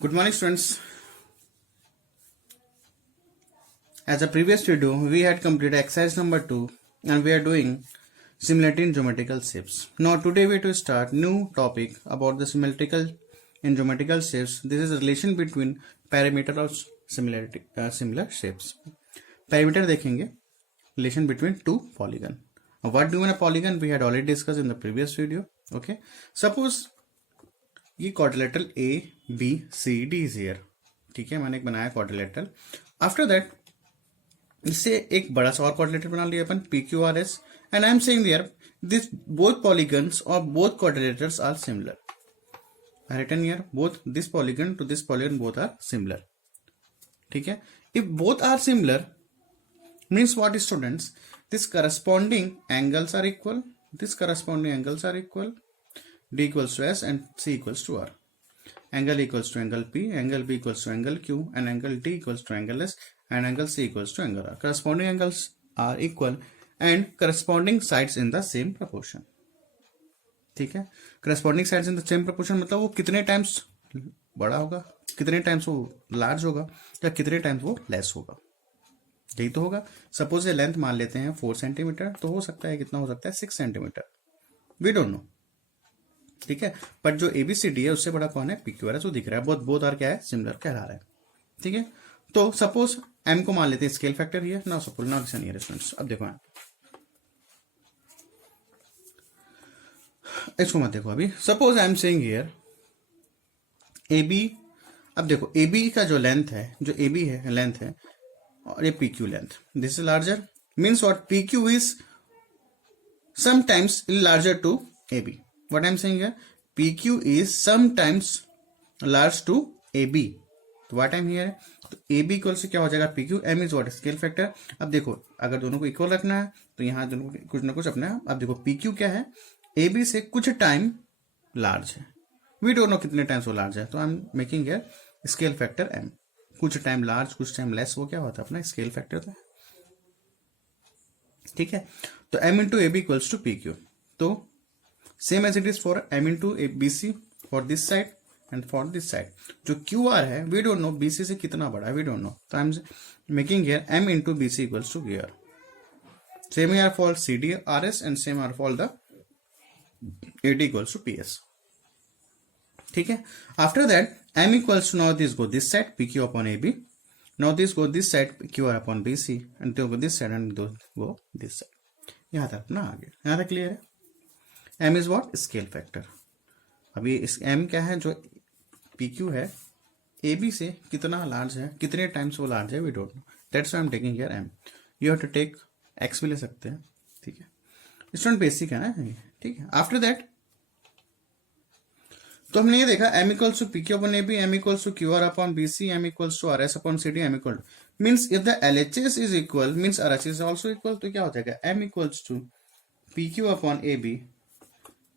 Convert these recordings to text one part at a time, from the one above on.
Good morning, students. As a previous video, we had completed exercise number 2 and we are doing similarity in geometrical shapes. Now today we to start new topic about the symmetrical in geometrical shapes. This is a relation between perimeter of similar shapes. Perimeter देखेंगे relation between two polygon. What do you mean a polygon? We had already discussed in the previous video. Okay. Suppose ये quadrilateral A B C D is here. ठीक है, मैंने एक बनाया quadrilateral. After that इससे एक बड़ा सा और quadrilateral बना लिया अपन PQRS and I am saying there this both polygons or both quadrilaterals are similar. I written here both this polygon to this polygon both are similar. ठीक है, if both are similar means what students? This corresponding angles are equal. This corresponding angles are equal. D equals to S and C equals to R. Angle equals to angle P, angle B equals to angle Q, and angle D equals to angle S, and angle C equals to angle R. Corresponding angles are equal and corresponding sides in the same proportion. ठीक है, corresponding sides in the same proportion मतलब वो कितने times बड़ा होगा, कितने times वो large होगा, या कितने times वो less होगा, यही तो होगा. सपोज ये लेंथ मान लेते हैं 4 सेंटीमीटर, तो हो सकता है कितना हो सकता है 6 सेंटीमीटर. We don't no. ठीक है, बट जो एबीसीडी है उससे बड़ा कौन है? पीक्यूआरएस. वो दिख रहा है, बोथ आर क्या है? सिमिलर कह रहा है. ठीक है, तो सपोज एम को मान लेते हैं स्केल फैक्टर ही है ना. सपोज ना लिसन हियर स्टूडेंट्स. अब देखो इसको मत देखो अभी. Suppose I am saying here A B. अब देखो ए बी का जो लेंथ है, जो ए बी है लेंथ है, और ये P Q length, this is larger. Means what? P Q is sometimes larger to A B. What I am saying here, PQ is sometimes large to AB. तो what I am here, तो AB equal से क्या हो जाएगा? PQ. M is what? Scale factor. अब देखो अगर दोनों को इक्वल रखना है तो यहाँ दोनों को कुछ ना कुछ अपना है. अब देखो PQ क्या है? AB से कुछ टाइम लार्ज है. वी डोंट नो कितने टाइम्स वो लार्ज है, तो I am making here scale factor M. कुछ टाइम लार्ज कुछ टाइम लेस, वो क्या होता है? अपना स्केल फैक्टर होता है. ठीक है, तो M into AB equals to PQ. तो same as it is for M into BC for this side and for this side. जो QR है वी डोंट नो BC से कितना बड़ा है, वी डोंट नो. तो I am making here M into BC equals to QR. Same here for CD RS and same here for the AD equals to PS. ठीक है, after that M equals to, now this go this side PQ upon AB. Now this go this side QR upon BC and do go this side and do go this side. यहां तक ना आगे, यहां तक clear है. M is what? Scale factor. अभी इस M क्या है? जो PQ है AB से कितना लार्ज है, कितने टाइम्स वो लार्ज है, we don't know. That's why I am taking here M. You have to take X भी ले सकते हैं. ठीक है, स्टूडेंट बेसिक है ना. ठीक है, आफ्टर दैट तो हमने ये देखा M equals to PQ upon AB, M equals to QR upon BC, M equals to RS upon CD, M equal means if the LHS is equal means RHS is also equal. तो क्या हो जाएगा? M equals to PQ upon AB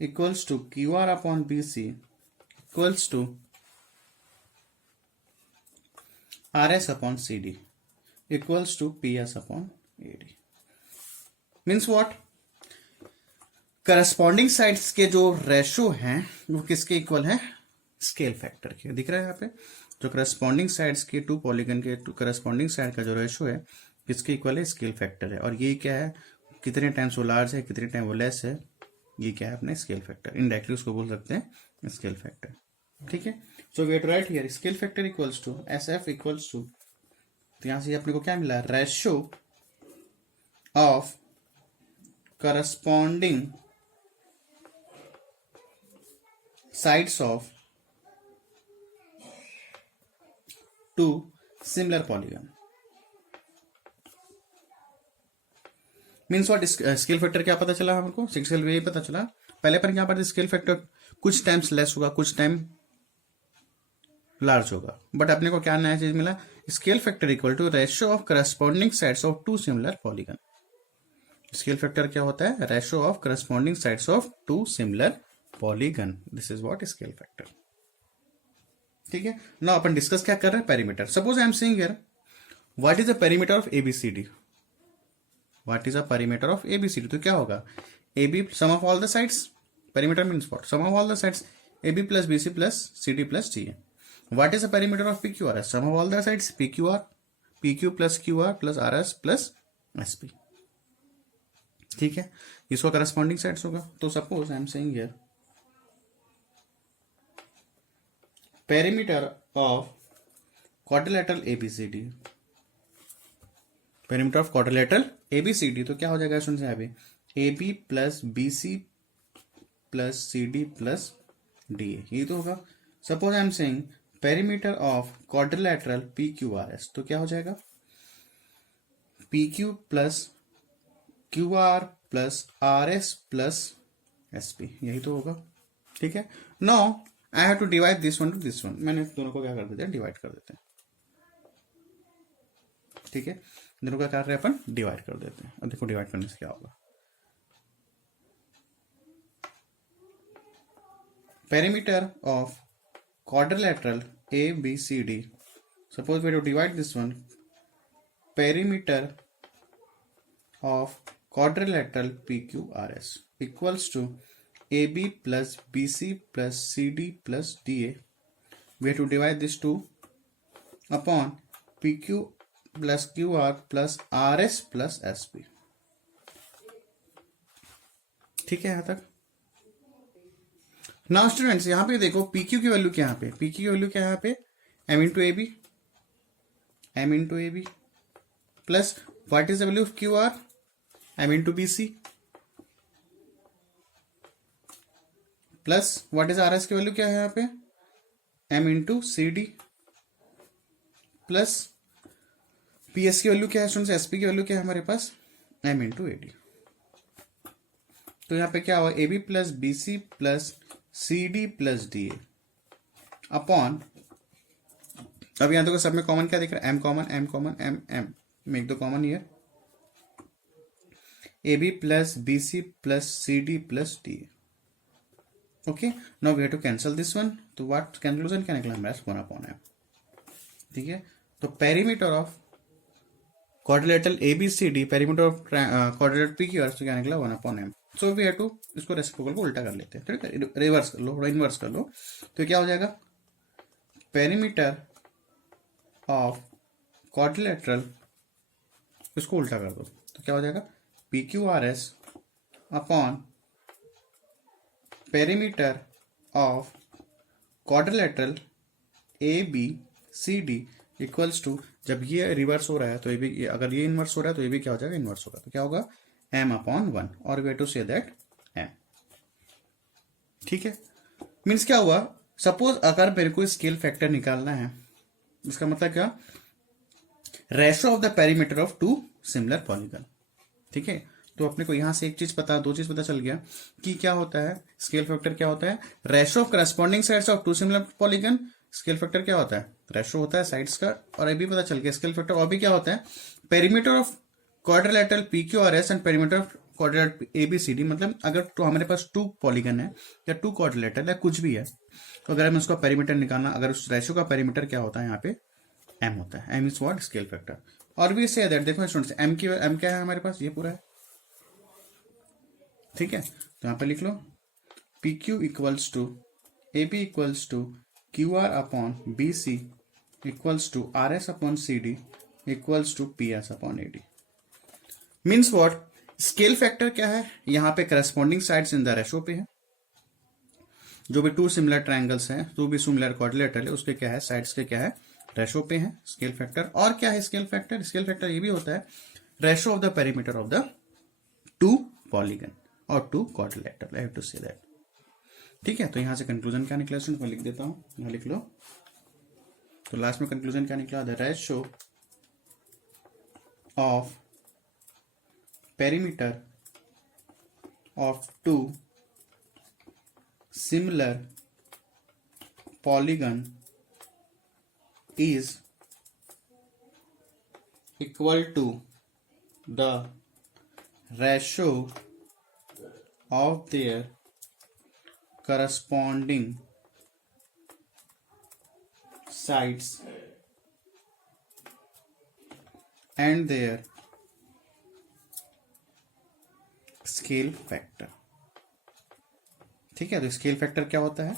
equals to QR upon BC equals to RS upon CD equals to PS upon AD. Means what? Corresponding sides के जो ratio हैं वो किसके equal है? स्केल फैक्टर के. दिख रहा है यहाँ पे जो corresponding sides के टू पॉलीगन के corresponding side का जो रेशो है किसके इक्वल है? स्केल फैक्टर है. और ये क्या है? कितने टाइम्स वो लार्ज है, कितने टाइम वो लेस है, ये क्या है? अपने स्केल फैक्टर. इनडायरेक्टली उसको बोल सकते हैं स्केल फैक्टर. ठीक है, so we have to write here scale factor equals to SF equals to, तो यहां से अपने को क्या मिला? Ratio of corresponding sides of two similar polygon. Means what? Scale factor क्या पता चला हमको? स्केल यही पता चला. पहले पर क्या पता? स्केल फैक्टर कुछ टाइम्स लेस होगा, कुछ टाइम लार्ज होगा. बट अपने को क्या नया चीज मिला? Scale factor equal to ratio of corresponding sides of two similar polygon. Scale factor क्या होता है? Ratio of corresponding sides of two similar polygon. This is what? Scale factor. ठीक है, नाउ अपन डिस्कस क्या कर रहे हैं? Perimeter. Suppose I am saying here what is the perimeter of ABCD. What is a perimeter of ABCD? तो क्या होगा? AB sum of all the sides. Perimeter means what? Sum of all the sides. AB plus BC plus CD plus DA. What is the perimeter of P Q R S? Sum of all the sides P Q plus Q R plus R S plus S P. ठीक है, इसका corresponding sides होगा। तो suppose I am saying here perimeter of quadrilateral ABCD, perimeter of quadrilateral ABCD, तो क्या हो जाएगा सुन से यहाँ पे A B plus B C plus C D plus D A, ये तो होगा। Suppose I am saying perimeter of quadrilateral P Q R S, तो क्या हो जाएगा P Q plus Q R plus R S plus S P, यही तो होगा। ठीक है, no I have to divide this one to this one, मैंने दोनों को क्या कर देते हैं, डिवाइड कर देते हैं। ठीक है, दोनों का कार्य अपन डिवाइड कर देते हैं। अब देखो डिवाइड करने से क्या होगा, perimeter of quadrilateral ABCD, suppose we to divide this one, perimeter of quadrilateral PQRS equals to AB plus BC plus CD plus DA. We have to divide this two upon PQ plus QR plus RS plus SP. ठीक है यहां तक। Now students यहाँ पे देखो P Q की value क्या, यहाँ पे पी क्यू की वैल्यू क्या है, यहाँ पे M into A B plus what is the value of Q R, M into B C plus what is R S की वैल्यू क्या है यहाँ पे, M into C D plus P S की वैल्यू क्या है स्टूडेंट्स, एस पी की value क्या है हमारे पास, एम इंटू ए डी। तो यहाँ पे क्या हुआ, A B plus B C plus C D plus D A upon, अब यहां देखो सब में कॉमन क्या दिख रहा है, M common M make do common here, A B plus B C plus C D plus D A. Okay, now we have to cancel this one, तो व्हाट कंक्लूजन क्या निकला हमारा, 1 अपॉन एम। ठीक है, तो perimeter of quadrilateral ABCD, perimeter of quadrilateral P Q R, तो क्या निकला 1 upon M. So we have to इसको रेसिप्रोकल को उल्टा कर लेते हैं, ठीक है, रिवर्स कर लो, इनवर्स कर लो, तो क्या हो जाएगा, पेरीमीटर ऑफ क्वाड्रिलेटरल, इसको उल्टा कर दो तो क्या हो जाएगा, P Q R S upon perimeter of quadrilateral A B C D equals to, जब ये रिवर्स हो रहा है तो ये भी, अगर ये इनवर्स हो रहा है तो ये भी क्या हो जाएगा, इनवर्स होगा, तो क्या होगा m अपॉन 1, और way to say that m। ठीक है, मीन्स क्या हुआ, सपोज अगर मेरे को स्केल फैक्टर निकालना है, इसका मतलब क्या, ratio of the perimeter of two similar polygon. ठीक है, तो अपने को यहां से एक चीज पता, दो चीज पता चल गया कि क्या होता है स्केल फैक्टर, क्या होता है ratio of corresponding sides of two similar polygon. Scale factor क्या होता है, रेशो होता है साइड्स का, और ये भी पता चल गया स्केल फैक्टर, और भी क्या होता है perimeter of quadrilateral PQRS and perimeter of quadrilateral ABCD, मतलब अगर तो हमारे पास 2 पॉलीगन है या 2 क्वाड्रिलेटरल या कुछ भी है, तो अगर हमें उसका पेरीमीटर निकालना, अगर उस रेशियो का पेरीमीटर क्या होता है यहाँ पे m होता है, m is what scale factor. और वी से दैट, देखो स्टूडेंट्स m क्या है हमारे पास, ये पूरा है। ठीक है, तो यहाँ पे लिख लो PQ equals to AB equals to QR upon BC equals to RS upon CD equals to PS upon AD। Means what, scale factor क्या है, यहाँ पे corresponding sides in the ratio पे है, जो भी 2 सिमिलर ट्रायंगल्स हैं, 2 भी सिमिलर क्वाड्रिलेटरल है, उसके क्या है साइड्स के क्या है रेशो पे है स्केल फैक्टर। और क्या है स्केल फैक्टर, स्केल फैक्टर ये भी होता है रेशो ऑफ द पेरीमीटर ऑफ द 2 पॉलीगन और 2 quadrilateral, I have to say that. ठीक है, तो यहां से कंक्लूजन क्या निकला स्टूडेंट, मैं लिख देता हूं, यहां लिख लो, तो लास्ट में कंक्लूजन क्या निकला, the ratio of perimeter of 2 similar polygon is equal to the ratio of their corresponding sides and their scale factor. ठीक है, तो स्केल फैक्टर क्या होता है,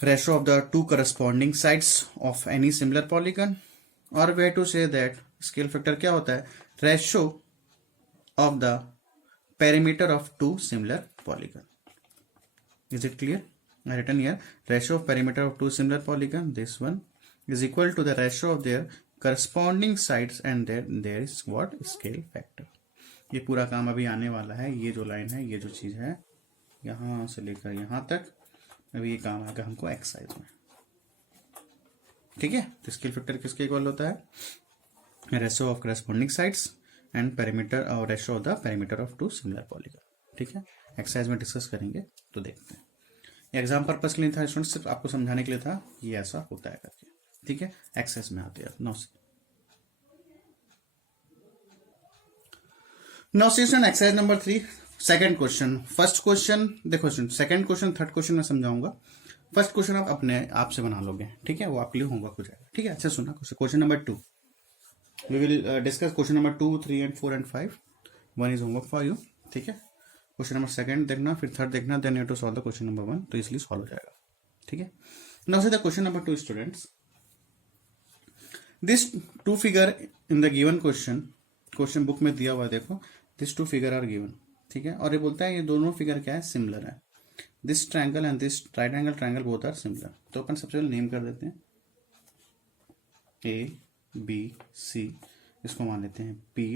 ratio of the two corresponding sides of any similar polygon, or way to say that scale factor क्या होता है, ratio of the perimeter of two similar polygon. Is it clear? I written here ratio of perimeter of two similar polygon, this one is equal to the ratio of their corresponding sides, and there is what, scale factor. ये पूरा काम अभी आने वाला है, ये जो line है, ये जो चीज है, यहां से लेकर यहां तक, अभी ये काम आएगा हमको एक्सरसाइज में, ठीक है। तो स्केल फैक्टर किसके इक्वल होता है, ratio of corresponding sides and perimeter, और ratio of the perimeter of two similar polygon, ठीक है। एक्सरसाइज में डिस्कस करेंगे, तो देखते हैं। एग्जाम पर्पस के लिए था स्टूडेंट, सिर्फ आपको समझाने के लिए था ये ऐसा होता है करके, ठीक है। एक्सरसाइज में आते हैं now session exercise number 3, second question. First question देखो student, second question third question में समझाऊंगा, फर्स्ट क्वेश्चन आप अपने आप से बना लोगे, ठीक है, वो आपके लिए होमवर्क हो जाएगा, ठीक है। अच्छा सुना, question number 2, we will discuss question number 2, 3 and 4 and 5, 1 is homework for you, ठीक है। क्वेश्चन नंबर सेकंड देखना, फिर थर्ड देखना, then you to solve the question number 1, तो इसलिए सॉल्व हो जाएगा, ठीक है। Now say the question number 2 students, this two figure in the given question, question book में दिया हुआ है, देखो this two figure are given, ठीक है। और ये बोलता है ये दोनों फिगर क्या है, सिमिलर है, this triangle and this right angle triangle both are similar. तो अपन सबसे पहले नेम कर देते हैं ए बी सी, इसको मान लेते हैं P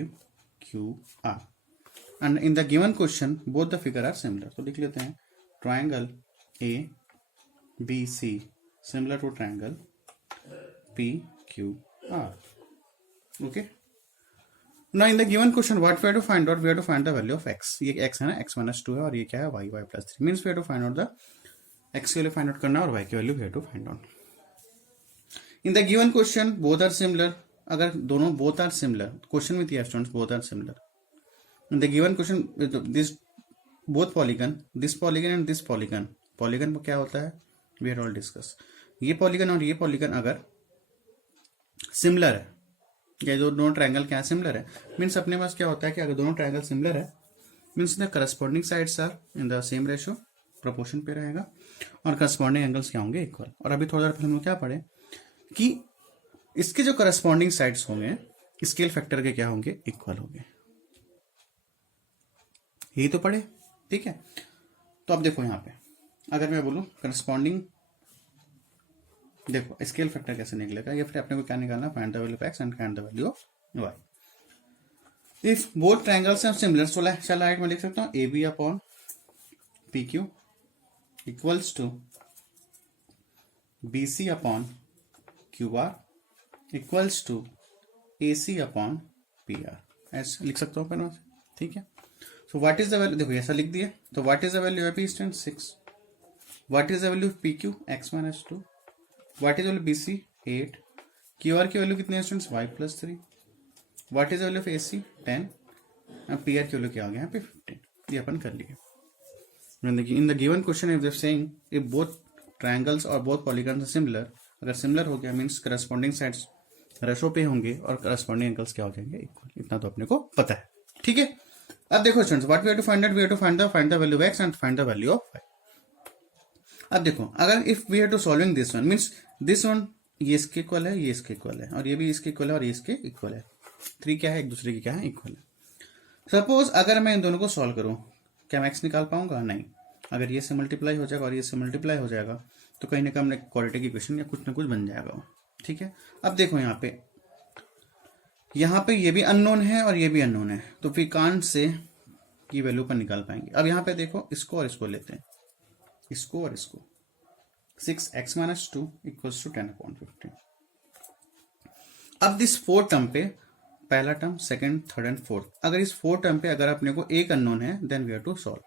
Q R, and in the given question both the figure are similar. तो लिख लेते हैं triangle A B C similar to triangle P Q R, okay. Now in the given question what we have to find out, we have to find the value of x, ये x है ना, x minus 2 है, और ये क्या है, y plus 3, means we have to find out the x की value find out करना और y की value we have to find out. In the given question both are similar, अगर दोनों both are similar, क्वेश्चन में दिया students both are similar. In the given question this both polygon, this polygon and this polygon, polygon क्या होता है, we had all discussed, ये polygon और ये polygon अगर सिमिलर है, या जो दोनों ट्रायंगल क्या सिमिलर है, मीन्स अपने पास क्या होता है कि अगर दोनों ट्रायंगल सिमिलर है, means the corresponding sides are in the same ratio, proportion पे रहेगा, और करस्पॉन्डिंग एंगल्स क्या होंगे, इक्वल। और अभी थोड़ा देर पहले हम लोग क्या पढ़े कि इसके जो करस्पॉन्डिंग साइड्स होंगे स्केल फैक्टर के क्या होंगे, इक्वल होंगे, यही तो पढ़े, ठीक है। तो अब देखो यहाँ पे अगर मैं बोलूं करस्पॉन्डिंग, देखो स्केल फैक्टर कैसे निकलेगा, ये फिर अपने को क्या निकालना, find the value of x and find the value of Y. If both triangles are similar, so चल राइट में लिख सकता हूँ A B upon P Q equals to B C upon Q R equals to A C upon P R, ऐसे लिख सकता हूँ अपन, ठीक है। So what is the value, देखो ऐसा लिख दिया, तो what is the value of P student 6, what is the value of P Q X minus 2, what is value B C 8, Q R की वैल्यू कितनी है students y plus 3, what is value of A C 10, अब P R की value क्या आ गया यहाँ पे 15, ये अपन कर लिए। इन the given question if they saying if both triangles और बोथ पॉलीगॉन्स आर सिमिलर, अगर सिमिलर हो गया मींस करस्पॉन्डिंग साइड्स रेशो पे होंगे और करस्पॉन्डिंग एंगल्स क्या हो जाएंगे, इक्वल, इतना तो अपने को पता है, ठीक है। अब देखो students what we have to find out, we have to find the value of x and find the value of y. अब देखो अगर if we have to solving this one, means this one ये इसके equal है, ये इसके equal है, और ये भी इसके इक्वल है और ये इसके इक्वल है, 3 क्या है, एक दूसरे की क्या है, इक्वल है। सपोज अगर मैं इन दोनों को सॉल्व करूं, क्या मैं एक्स निकाल पाऊंगा, नहीं। अगर ये से मल्टीप्लाई हो जाएगा और ये से मल्टीप्लाई हो जाएगा तो कहीं ना कहीं क्वाड्रेटिक इक्वेशन या कुछ ना कुछ बन जाएगा, ठीक है। अब देखो यहाँ पे ये भी अननोन है और ये भी अननोन है, तो वी कांट से की वैल्यू पर निकाल पाएंगे। अब यहाँ पे देखो इसको और इसको लेते हैं, इसको और इसको, 6x माइनस 2 इक्वल्स टू 10/15। अब दिस 4 टर्म पे, पहला term second third and fourth, अगर इस 4 टर्म पे अगर अपने को एक अननोन है then we have to solve.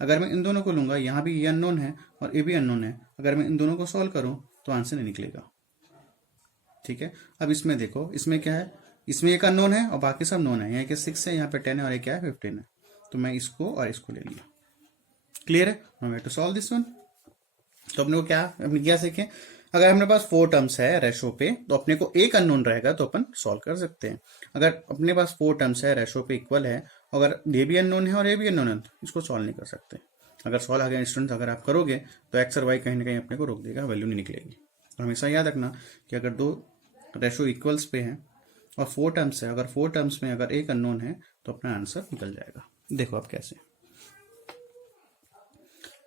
अगर मैं इन दोनों को लूंगा, यहाँ भी ये अननोन है और ये भी अननोन है, अगर मैं इन दोनों को सॉल्व करूं तो आंसर नहीं निकलेगा, ठीक है। अब इसमें देखो, इसमें क्या है, इसमें एक अननोन है और बाकी सब नोन है, यहाँ के 6 है, यहाँ पे 10 है और ये क्या है 15 है, तो मैं इसको और इसको ले लिया, क्लियर है। We have to solve this one. तो अपने को क्या, अपने क्या सीखे, अगर हमारे पास 4 टर्म्स है रेशो पे तो अपने को एक अननोन रहेगा तो अपन सॉल्व कर सकते हैं। अगर अपने पास 4 टर्म्स है रेशो पे इक्वल है, अगर ये भी अननोन है और ये भी अननोन है, इसको सॉल्व नहीं कर सकते। अगर सॉल्व अगेन स्टूडेंट्स अगर आप करोगे तो एक्स और वाई कहीं ना कहीं अपने को रोक देगा, वैल्यू नहीं निकलेगी। तो हमेशा याद रखना कि अगर दो रेशो इक्वल्स पे हैं और 4 टर्म्स है, अगर 4 टर्म्स में अगर एक अननोन है तो अपना आंसर निकल जाएगा। देखो आप कैसे,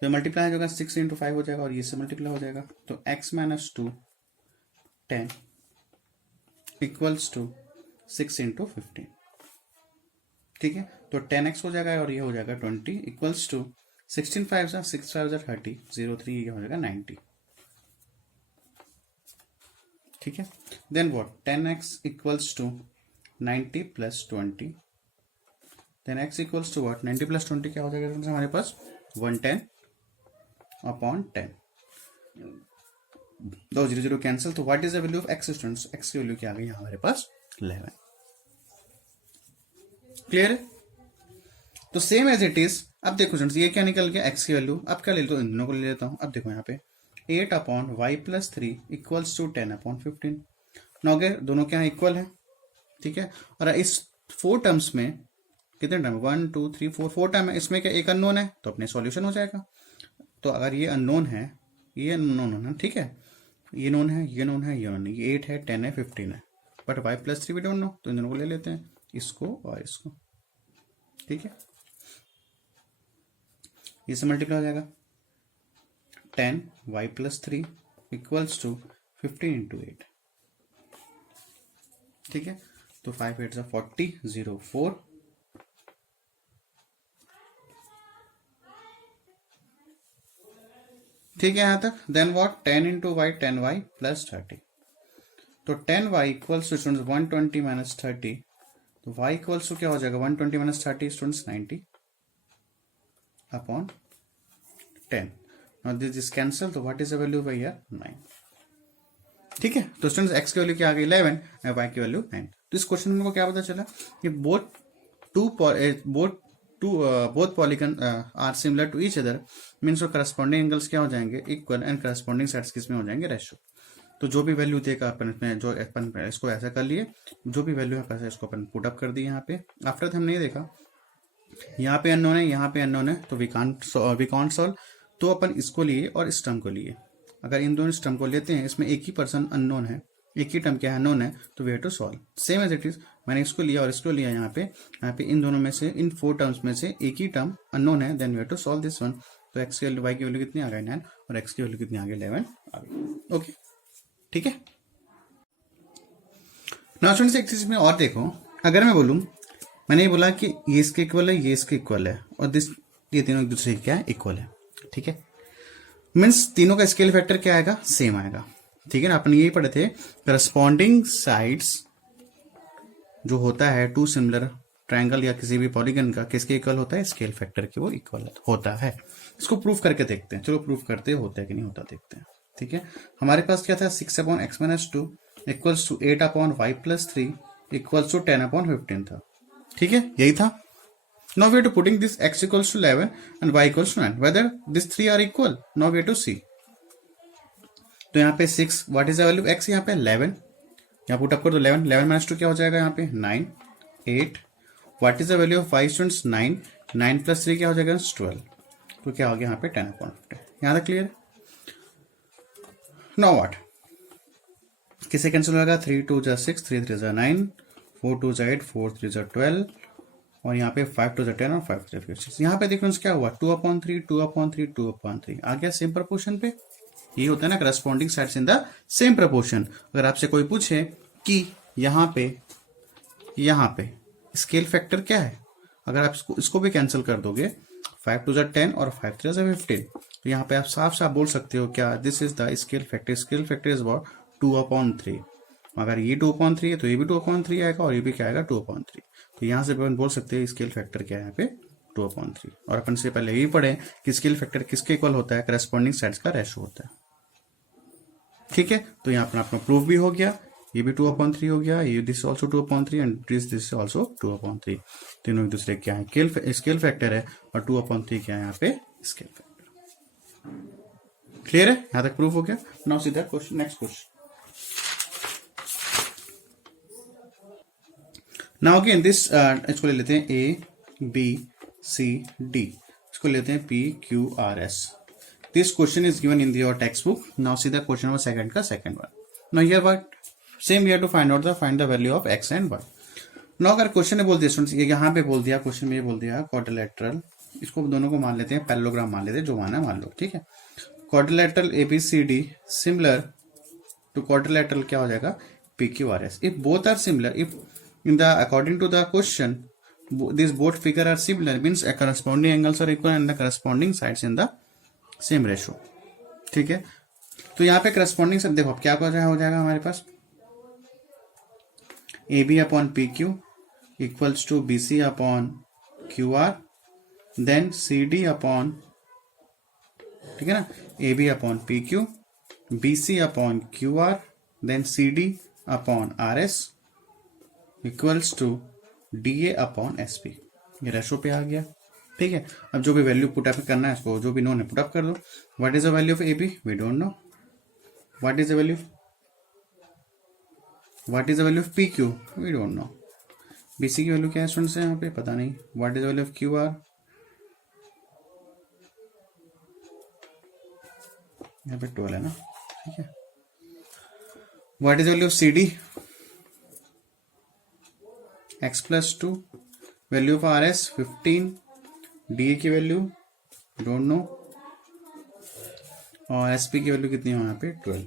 तो मल्टीप्लाई होगा 6 इंटू 5 हो जाएगा और ये से मल्टीप्लाई हो जाएगा, तो x minus 2 10 equals to 6 into 15। ठीक है, तो 10x हो जाएगा और ये हो जाएगा 20 इक्वल्स टू 16 5 6 5 30 03 ये हो जाएगा 90। ठीक है, then what 10x equals to 90 plus 20, then x equals to what 90 plus 20 क्या हो जाएगा हमारे पास 110 अपॉन 10। 2 0 0 कैंसिल, तो what is the value of x students, x की वैल्यू क्या आ गई हमारे पास 11। क्लियर है, तो सेम एज इट इज। अब देखो स्टूडेंट्स ये क्या निकल गया x की वैल्यू, अब क्या ले लेता हूँ इन दोनों को ले लेता हूँ। अब देखो यहाँ पे 8 upon y plus 3 equals to 10 upon 15। नौगे दोनों क्या इक्वल है, ठीक है, और इस 4 टर्म्स में कितने टर्म 1 2 3 4 टर्म है, इसमें क्या एक अननोन है तो अपने सॉल्यूशन हो जाएगा। तो अगर ये अननोन है, ये अननोन है, ठीक है, ये नोन है, ये नोन है, ये नोन है, ये 8 है 10 है 15 है, but y plus 3 we don't know, तो इन दोनों को ले लेते हैं, इसको और इसको। ठीक है, इससे मल्टीप्लाई हो जाएगा 10 Y plus 3 equals to 15 into 8। ठीक है, तो 5 8 40 0 4। ठीक है यहां तक, then what 10 into Y 10 Y plus 30, तो 10 Y equals to students 120 minus 30, तो वाई इक्वल्स टू क्या हो जाएगा 120 minus 30 students 90 upon 10। Now this is cancel, तो what is the value by here 9। ठीक है, तो स्टूडेंट्स x की वैल्यू क्या आ गई 11 और y की वैल्यू 9। तो इस क्वेश्चन में को क्या पता चला कि both polygon are similar to each other means और करस्पॉन्डिंग एंगल्स क्या हो जाएंगे इक्वल एंड करस्पॉन्डिंग साइड्स किस में हो जाएंगे रेशियो। तो जो भी वैल्यू देगा अपन में, जो अपन इसको ऐसा कर लिए, जो भी वैल्यू है इसको अपन पुट अप कर दिए यहाँ पे। आफ्टर हमने ये देखा यहाँ पे अननोन है, यहाँ पे अननोन है, तो वी कांट सॉल्व, तो अपन इसको लिए और इस टर्म को लिए। अगर इन दोनों टर्म को लेते हैं, इसमें एक ही पर्सन अननोन है, एक ही टर्म क्या है अननोन है, तो we have to solve. Same as it is, मैंने इसको लिया और इसको लिया, यहाँ पे इन दोनों में से इन 4 टर्म्स में से एक ही टर्म अननोन है, then we have to solve this one. तो एक्स की वैल्यू वाई की वैल्यू कितनी आ गई 9 और एक्स की वैल्यू कितनी आ गई 11 आ गई। ओके ठीक है, नाउ स्टूडेंट्स एक चीज में और देखो, अगर मैं बोलूं, मैंने ये बोला कि ये इसके इक्वल है, ये इसके इक्वल है और ये तीनों एक दूसरे के क्या है इक्वल है। ठीक है, मीन्स तीनों का स्केल फैक्टर क्या आएगा सेम आएगा। ठीक है ना, अपन यही पढ़े थे करस्पॉन्डिंग साइड्स जो होता है टू सिमिलर ट्रायंगल या किसी भी पॉलीगन का किसके इक्वल होता है स्केल फैक्टर के वो इक्वल होता है। इसको प्रूफ करके देखते हैं, चलो प्रूफ करते होता है कि नहीं होता देखते हैं। ठीक है, हमारे पास क्या था 6 upon x minus 2 equals to 8 upon y plus 3 equals to 10 upon 15 था। ठीक है, यही था। Now we are to putting this x equals to 11 and y equals to 9. Whether these three are equal, now we have to see. तो यहाँ पे 6, what is the value x यहाँ पे 11, यहाँ पुट अप कर दो 11 माइनस 2 क्या हो जाएगा यहाँ पे 9 8, what is the value of y students 9 plus 3 क्या हो जाएगा 12, तो क्या हो गया यहाँ पे 10 अपॉन 15। यहाँ तक क्लियर। Now what, किसे कैंसिल होगा 3 2 6 3 3 9 4 2 8 4 3 12 और यहाँ पे 5 2 10 और 5 3 6। यहाँ पे देखो क्या हुआ 2/3 2/3 2/3 आ गया सेम प्रपोर्शन पे। ये होता है ना corresponding sides in the same proportion. अगर आपसे कोई पूछे कि यहाँ पे स्केल फैक्टर क्या है, अगर आप इसको भी कैंसिल कर दोगे 5 2 10 और 5 3 15, तो यहाँ पे आप साफ साफ बोल सकते हो क्या this is the scale factor. Scale factor is about 2/3। अगर ये 2/3 है तो ये भी 2/3 आएगा और ये भी क्या आएगा 2/3। तो यहां से अपन बोल सकते हैं स्केल फैक्टर क्या है यहाँ पे 2/3। और अपन से पहले यही पढ़े कि स्केल फैक्टर किसके इक्वल होता है करस्पॉन्डिंग साइड्स का रेशियो होता है। ठीक है, तो यहाँ पर अपना प्रूफ भी हो गया, ये भी 2/3 हो गया, ये this also 2/3 and this also 2/3। तीनों एक दूसरे क्या है स्केल फैक्टर है और 2/3 क्या है यहाँ पे स्केल फैक्टर। क्लियर है, यहाँ तक प्रूफ हो गया। नाउ सीधा question, next question. Now again this इसको ले लेते हैं A B C D। इसको लेते हैं P Q R S. This question is given in your textbook. Now see the question number second का second one. Now here what same we have to find the value of x and Y. Now अगर question ने बोल दिया students, यहाँ पे बोल दिया question में, ये बोल दिया क्वाड्रिलेटरल, इसको दोनों को मान लेते हैं पैरेललोग्राम मान लेते हैं, जो माना मान लो, ठीक है. Quadrilateral ABCD similar to quadrilateral क्या हो जाएगा PQRS. If both are similar, if in the according to the question this both figure are similar means corresponding angles are equal and the corresponding sides in the same ratio. ठीक है, तो यहाँ पे corresponding से देखो क्या हो जाएगा हमारे पास AB upon PQ equals to BC upon QR then CD upon, ठीक है ना, AB upon PQ, BC upon QR then CD upon RS equals to DA upon SP. ये रेशो पे आ गया. ठीक है, अब जो भी वैल्यू पुटअप करना है इसको जो भी नोन है पुटअप कर दो. What is the value of AB? We don't know. What is the value of PQ? We don't know. BC की वैल्यू क्या है स्टूडेंट्स यहाँ पे पता नहीं. What is the value of QR? यहाँ पे 12 है ना, ठीक है. What is value of CD? x plus 2. Value of RS 15. DA की वैल्यू डोंट नो, और SP की वैल्यू कितनी है यहाँ पे 12.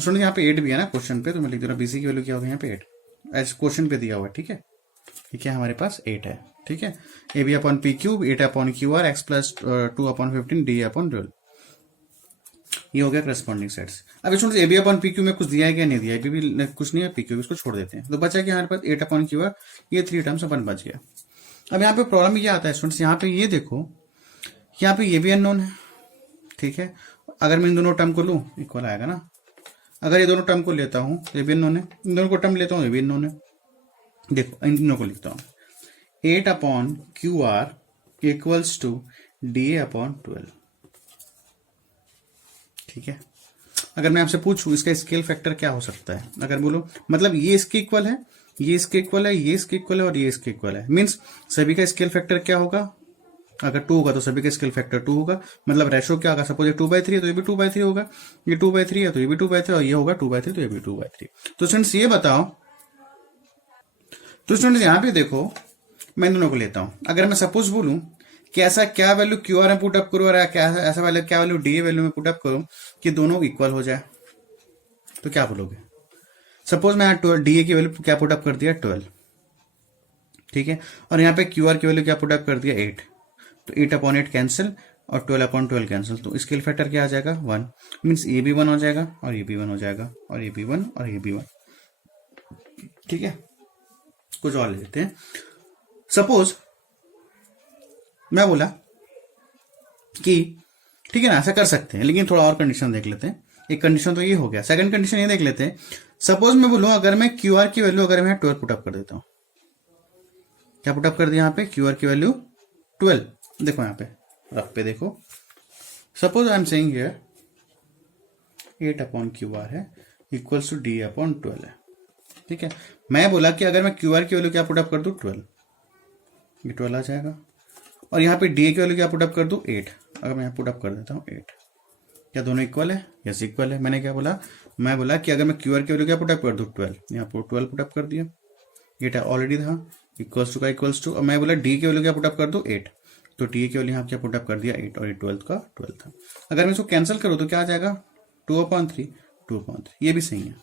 सुनिए यहाँ पे 8 भी है ना क्वेश्चन पे, तो मैं लिख दे रहा हूँ BC की वैल्यू क्या होगी यहाँ पे 8, ऐसे क्वेश्चन पे दिया हुआ है. ठीक है, ठीक है, हमारे पास 8 है. ठीक है, AB upon PQ 8 upon QR x plus 2 upon 15 DA upon 12. ये हो गया करस्पॉन्डिंग सेट्स. अब इसमें AB अपॉन PQ में कुछ दिया है क्या नहीं दिया है, भी कुछ नहीं है, PQ इसको छोड़ देते हैं. तो बचा कि हमारे पास 8 अपॉन QR, ये 3 टर्म्स अपन बच गया. अब यहाँ पे प्रॉब्लम ये आता है स्टूडेंट्स, यहाँ पे ये देखो, यहाँ पे ये भी अननोन है. ठीक है, अगर मैं इन दोनों टर्म को लूँ इक्वल आएगा ना. अगर ये दोनों टर्म को लेता हूँ ये भी अननोन है, इन दोनों को टर्म लेता हूँ ये भी अननोन है. देखो इन दोनों को लिखता हूँ 8 upon QR equals to DA upon 12. ठीक है, अगर मैं आपसे पूछूं इसका स्केल फैक्टर क्या हो सकता है, अगर बोलो मतलब ये इसके इक्वल है, ये इसके इक्वल है, ये इसके इक्वल है और ये इसके इक्वल है, मींस सभी का स्केल फैक्टर क्या होगा. अगर 2 होगा तो सभी का स्केल फैक्टर 2 होगा. मतलब रेशो क्या होगा, सपोज ये 2/3 है तो ये भी 2/3 होगा, ये 2/3 है तो ये भी 2/3 और ये होगा 2/3 तो ये भी 2/3. तो स्टूडेंट्स ये बताओ, तो स्टूडेंट्स यहाँ पे देखो मैं दोनों को लेता हूं. अगर मैं सपोज बोलूं कि ऐसा क्या वैल्यू QR में पुटअप करूं और ऐसा वैल्यू क्या वैल्यू DA वैल्यू में पुटअप करूं कि दोनों इक्वल हो जाए, तो क्या बोलोगे. सपोज मैं DA की वैल्यू क्या पुटअप कर दिया 12. ठीक है, और यहाँ पे QR की वैल्यू क्या पुटअप कर दिया 8. तो 8 अपॉन 8 कैंसिल और 12 अपॉन 12 कैंसिल. तो स्केल फैक्टर क्या आ जाएगा 1. मीन्स ये भी 1 हो जाएगा और ये भी 1 हो जाएगा और ये भी 1 और ये भी 1. ठीक है, कुछ और ले लेते हैं. सपोज मैं बोला कि ठीक है ना, ऐसा कर सकते हैं, लेकिन थोड़ा और कंडीशन देख लेते हैं. एक कंडीशन तो ये हो गया, सेकंड कंडीशन ये देख लेते हैं. सपोज मैं बोलूं अगर मैं QR की वैल्यू अगर मैं 12 पुटअप कर देता हूं, क्या पुटअप कर दिया यहाँ पे QR की वैल्यू 12. देखो यहाँ पे रफ पे देखो, suppose I am saying here 8 upon QR है इक्वल्स टू DA अपॉन 12 है. ठीक है, मैं बोला कि अगर मैं QR की वैल्यू क्या पुटअप कर दूं 12, ये 12 आ जाएगा. और यहाँ पे DA की वैल्यू क्या पुटअप कर दूं 8. अगर मैं यहाँ पुटअप कर देता हूँ 8, क्या दोनों इक्वल है? यस इक्वल है. मैंने क्या बोला, मैं बोला कि अगर मैं QR की वैल्यू क्या पुटअप कर दूं 12, यहाँ पर 12 पुटअप कर दिया, 8 ऑलरेडी था, इक्वल्स टू का इक्वल्स टू. और मैं बोला D की वैल्यू क्या पुटअप कर दूं 8, तो DA की वैल्यू यहाँ क्या पुटअप कर दिया 8 और ये 12 का 12 था. अगर मैं इसको कैंसिल करूँ तो क्या आ जाएगा 2/3, 2/3. ये भी सही है.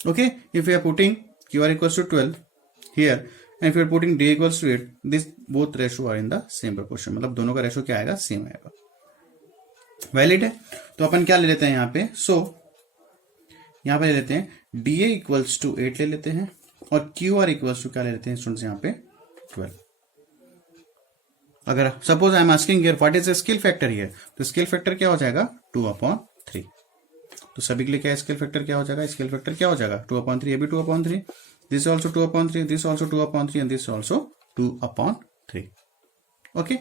Okay, if you are putting QR equals to 12 here and if you are putting D equals to 8, this both ratio are in the same proportion. मतलब दोनों का रेशो क्या आएगा, सेम आएगा. वैलिड है. तो अपन क्या ले लेते हैं यहाँ पे, यहाँ पे ले लेते हैं DA इक्वल्स टू 8 ले लेते हैं और QR इक्वल्स टू क्या ले लेते हैं स्टूडेंट्स यहाँ पे 12. अगर suppose I am asking here what is the scale factor here, तो स्केल फैक्टर क्या हो जाएगा 2/3. तो सभी के लिए क्या स्केल फैक्टर क्या हो जाएगा, स्केल फैक्टर क्या हो जाएगा 2/3. ये भी 2/3, this also 2/3, this also 2/3 and this also 2/3. Okay,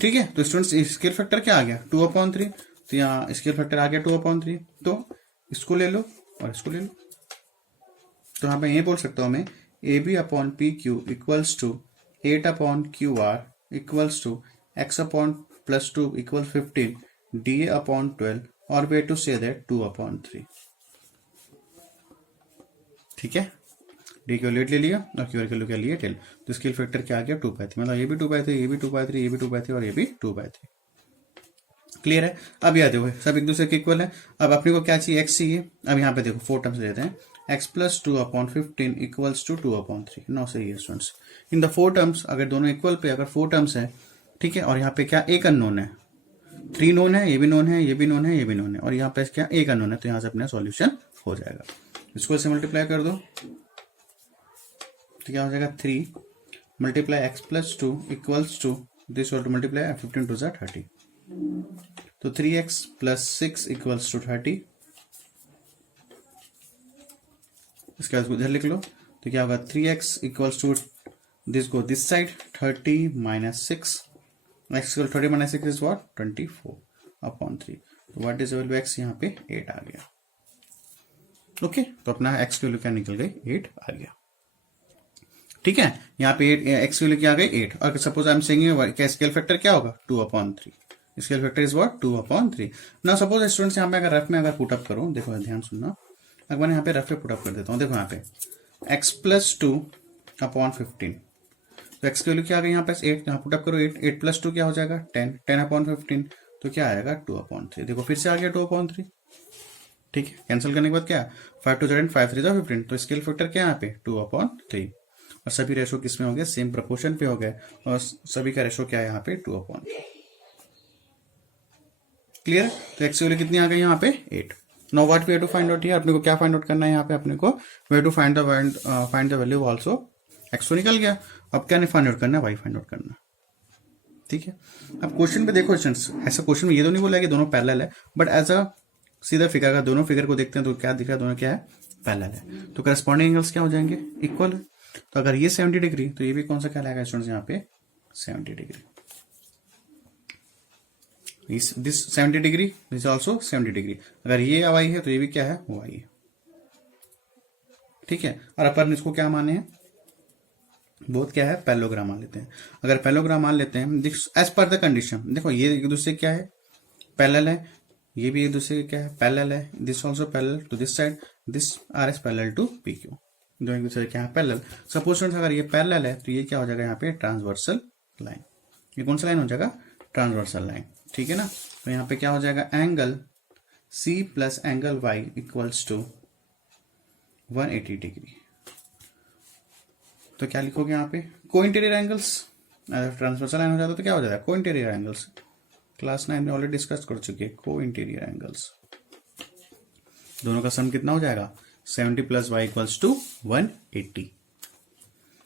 ठीक है. तो स्टूडेंट्स स्केल फैक्टर क्या आ गया 2/3. तो यहाँ स्केल फैक्टर आ गया 2/3. तो इसको ले लो और इसको ले लो. तो यहाँ पे ये बोल सकता हूँ मैं A B upon P Q equals to 8 upon Q R equals to x upon plus 2 equal 15 D A upon 12 और way to say that 2 upon 3। ठीक है, डी की वैल्यू ले लिया और क्यू आर की वैल्यू क्या लिया 10। तो स्केल फैक्टर क्या आ गया 2/3, मतलब ये भी 2/3, ये भी 2/3, ये भी 2/3 और ये भी 2/3। क्लियर है। अब याद देखो सब एक दूसरे के इक्वल है। अब अपने को क्या चाहिए, x चाहिए। अब यहाँ पे देखो 4 टर्म्स लेते हैं, x plus 2 upon 15 equals to 2 upon 3। Now सही है स्टूडेंट्स। इन द 4 टर्म्स अगर दोनों इक्वल पे अगर 4 टर्म्स है, ठीक है, और यहाँ पे क्या एक अननोन है, 3 नोन है, ये भी नोन है, ये भी नोन है, ये भी नोन है, और यहाँ पे क्या एक अननोन है, तो यहाँ से अपना सॉल्यूशन हो जाएगा। इसको ऐसे मल्टीप्लाई कर दो तो क्या हो जाएगा 3 multiply x plus 2 equals to this और टू मल्टीप्लाई 15 टू 30। तो 3x प्लस 6 इक्वल्स टू 30। इसके बाद इधर लिख लो तो क्या होगा 3x equals to this go this side 30 minus 6 x equal 30 minus 6 is what 24 upon 3। तो व्हाट इज वैल्यू x यहाँ पे 8 आ गया। ओके, तो अपना x की वैल्यू क्या निकल गई 8 आ गया। ठीक है, यहाँ पे x की वैल्यू क्या आ गई 8। और सपोज आई एम सेइंग क्या स्केल फैक्टर क्या होगा 2 upon 3। Scale factor is what 2 upon 3। ना सपोज स्टूडेंट्स यहाँ पे अगर रफ में अगर पुटअप करूँ, देखो ध्यान सुनना, अगर मैं यहाँ पे रफ में पुटअप कर देता हूँ, देखो यहाँ पे x प्लस 2 अपॉन 15, तो x की वैल्यू क्या आ गई यहाँ पे 8, यहाँ पुटअप करो 8 प्लस 2 क्या हो जाएगा 10, 10 अपॉन 15 तो क्या आएगा 2 अपॉन 3। देखो फिर से आ गया 2 अपॉन 3। ठीक है, कैंसिल करने के बाद क्या 5 2 7 5 3 15, तो स्केल फैक्टर क्या है यहाँ पे 2 अपॉन 3। और सभी रेशो किसमें हो गए सेम प्रोपोर्शन पे हो गए, और सभी का रेशो क्या है यहाँ पे 2 अपॉन 3। क्लियर। तो एक्स की वैल्यू कितनी आ गई यहाँ पे 8। Now what we have to find out here, अपने को क्या फाइंड आउट करना है यहाँ पे, अपने को we have to find the value also. X तो निकल गया, अब क्या नहीं फाइंड आउट करना है, वाई फाइंड आउट करना है। ठीक है, अब क्वेश्चन पे देखो स्टूडेंट्स, ऐसा क्वेश्चन में ये तो नहीं बोला कि दोनों पैरेलल है, बट एज अ सीधा फिगर का दोनों फिगर को देखते हैं तो क्या दिख रहा है, दोनों क्या है पैरेलल है। तो करस्पॉन्डिंग एंगल्स क्या हो जाएंगे इक्वल। तो अगर ये 70 डिग्री तो ये भी कौन सा क्या लाएगा स्टूडेंट्स यहाँ पे 70 degree. This 70 degree, this also 70 degree. अगर ये वाई है तो ये भी क्या है वाई है। ठीक है, और अपन इसको क्या माने हैं, बहुत क्या है पैरेललोग्राम मान लेते हैं। अगर पैरेललोग्राम मान लेते हैं एज पर द कंडीशन, देखो ये एक दूसरे क्या है पैरेलल है, ये भी एक दूसरे क्या है पैरेलल है, this also parallel to this side, this R S parallel to P Q, दोनों एक दूसरे क्या है पैरेलल। सपोज अगर ये पैरेलल है तो ये क्या हो जाएगा यहाँ पे ट्रांसवर्सल लाइन। ये कौन सा लाइन हो जाएगा ट्रांसवर्सल लाइन। ठीक है ना, तो यहाँ पे क्या हो जाएगा angle C plus angle Y equals to 180 degree. तो क्या लिखोगे यहाँ पे को इंटीरियर एंगल्स, ट्रांसवर्सल लाइन हो जाता तो क्या हो जाता है को इंटीरियर एंगल्स। क्लास 9 में ऑलरेडी डिस्कस कर चुके हैं को इंटीरियर एंगल्स। दोनों का सम कितना हो जाएगा 70 प्लस y इक्वल्स टू 180।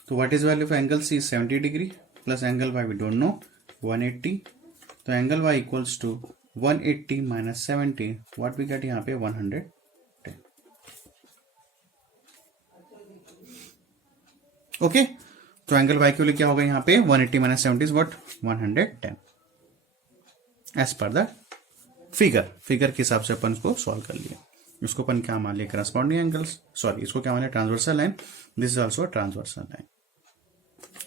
तो what is value of angle C 70 degree plus angle Y we don't know 180। तो angle y equals to 180 minus 70, what we get यहाँ पे 110। ओके, तो एंगल y के लिए क्या होगा यहाँ पे 180 minus 70 is what 110 as per the figure के हिसाब से अपन इसको सॉल्व कर लिया। इसको अपन क्या मान लिया करस्पॉन्डिंग एंगल्स, सॉरी इसको क्या मान लिया transversal line, this is also transversal line.